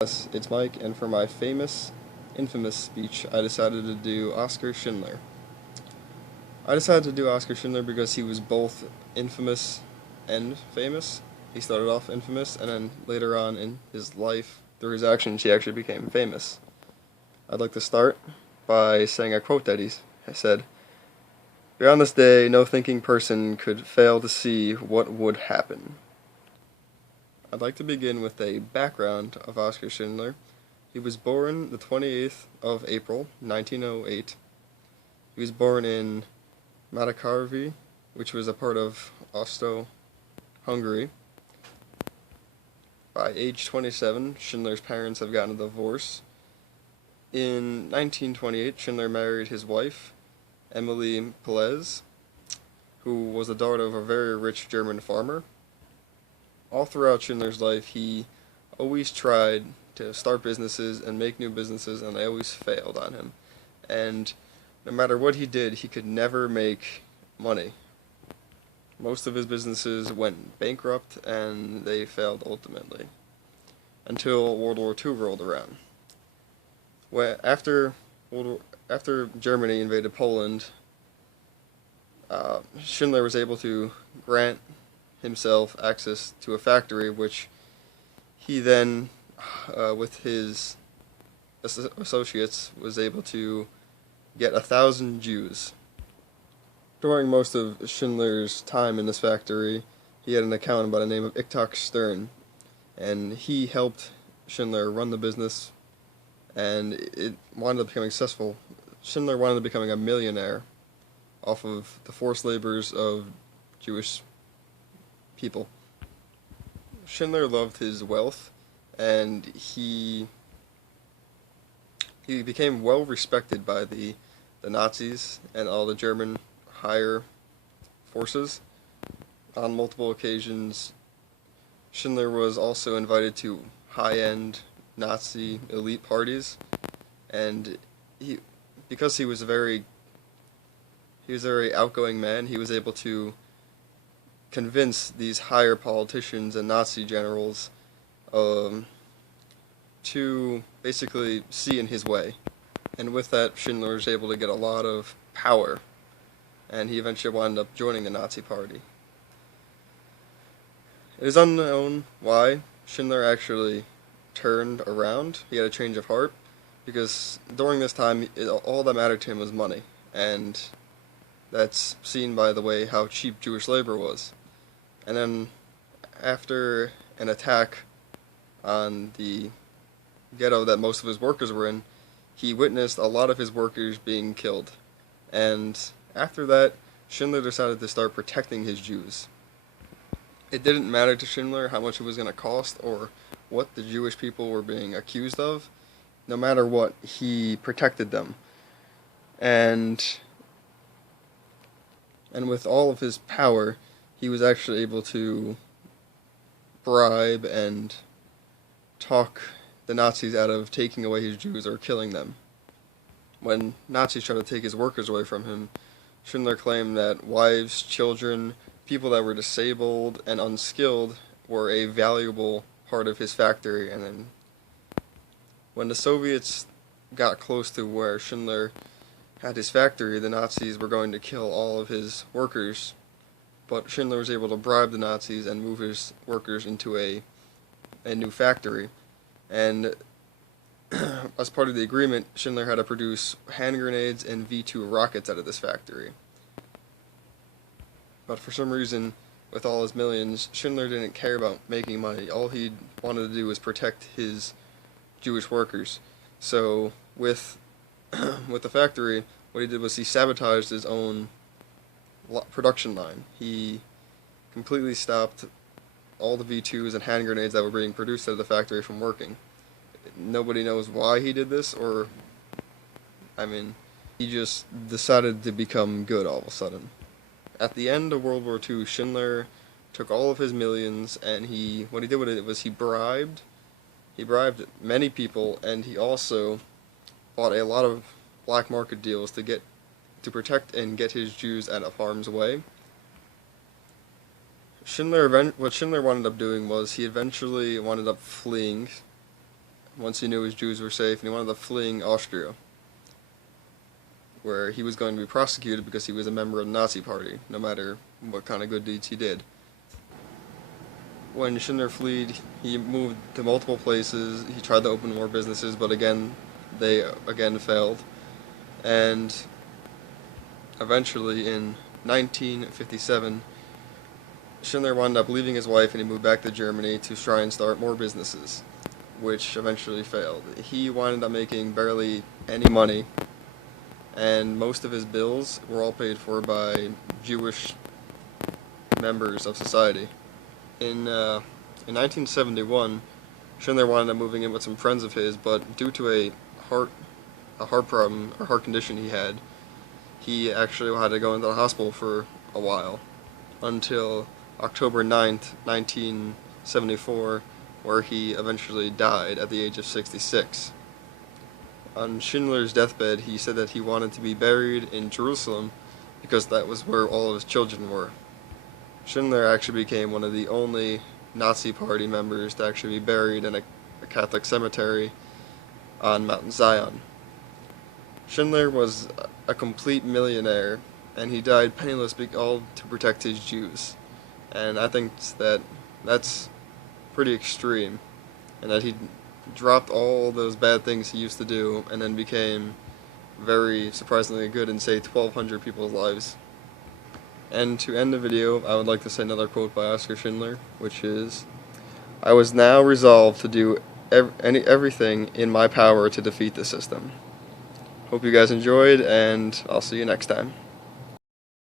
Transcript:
Yes, it's Mike, and for my infamous speech, I decided to do Oskar Schindler. I decided to do Oskar Schindler because he was both infamous and famous. He started off infamous, and then later on in his life, through his actions, he actually became famous. I'd like to start by saying a quote that he said, "Beyond this day, no thinking person could fail to see what would happen." I'd like to begin with a background of Oskar Schindler. He was born the 28th of April, 1908. He was born in Madakarvi, which was a part of Austro-Hungary. By age 27, Schindler's parents have gotten a divorce. In 1928, Schindler married his wife, Emily Pelez, who was the daughter of a very rich German farmer. All throughout Schindler's life, he always tried to start businesses and make new businesses, and they always failed on him. And no matter what he did, he could never make money. Most of his businesses went bankrupt, and they failed ultimately until World War II rolled around. After after Germany invaded Poland, Schindler was able to grant himself access to a factory, which he then, with his associates, was able to get 1,000 Jews. During most of Schindler's time in this factory, he had an accountant by the name of Ichtok Stern, and he helped Schindler run the business, and it wound up becoming successful. Schindler wound up becoming a millionaire off of the forced labors of Jewish people. Schindler loved his wealth, and he became well respected by the Nazis and all the German higher forces. On multiple occasions, Schindler was also invited to high-end Nazi elite parties, and because he was a very outgoing man, he was able to convince these higher politicians and Nazi generals to basically see in his way. And with that, Schindler was able to get a lot of power, and he eventually wound up joining the Nazi Party. It is unknown why Schindler actually turned around. He had a change of heart, because during this time, all that mattered to him was money, and that's seen by the way how cheap Jewish labor was. And then, after an attack on the ghetto that most of his workers were in, he witnessed a lot of his workers being killed. And after that, Schindler decided to start protecting his Jews. It didn't matter to Schindler how much it was going to cost or what the Jewish people were being accused of. No matter what, he protected them. And with all of his power, he was actually able to bribe and talk the Nazis out of taking away his Jews or killing them. When Nazis tried to take his workers away from him, Schindler claimed that wives, children, people that were disabled and unskilled were a valuable part of his factory. And then when the Soviets got close to where Schindler had his factory, the Nazis were going to kill all of his workers, but Schindler was able to bribe the Nazis and move his workers into a new factory. And as part of the agreement, Schindler had to produce hand grenades and V-2 rockets out of this factory. But for some reason, with all his millions, Schindler didn't care about making money. All he wanted to do was protect his Jewish workers. So with the factory, what he did was he sabotaged his own production line. He completely stopped all the V2s and hand grenades that were being produced out of the factory from working. Nobody knows why he did this, or, he just decided to become good all of a sudden. At the end of World War II, Schindler took all of his millions, and what he did with it was he bribed many people, and he also bought a lot of black market deals to protect and get his Jews out of harm's way. What Schindler wound up doing was he eventually wound up fleeing once he knew his Jews were safe, and he wound up fleeing Austria, where he was going to be prosecuted because he was a member of the Nazi Party, no matter what kind of good deeds he did. When Schindler fled, he moved to multiple places. He tried to open more businesses, but they failed. And eventually, in 1957, Schindler wound up leaving his wife and he moved back to Germany to try and start more businesses, which eventually failed. He wound up making barely any money, and most of his bills were all paid for by Jewish members of society. In 1971, Schindler wound up moving in with some friends of his, but due to a heart condition he actually had to go into the hospital for a while, until October 9th, 1974, where he eventually died at the age of 66. On Schindler's deathbed, he said that he wanted to be buried in Jerusalem because that was where all of his children were. Schindler actually became one of the only Nazi Party members to actually be buried in a Catholic cemetery on Mount Zion. Schindler was a complete millionaire, and he died penniless, all to protect his Jews. And I think that that's pretty extreme, and that he dropped all those bad things he used to do and then became very surprisingly good and saved 1,200 people's lives. And to end the video, I would like to say another quote by Oskar Schindler, which is, "I was now resolved to do everything in my power to defeat the system." Hope you guys enjoyed, and I'll see you next time.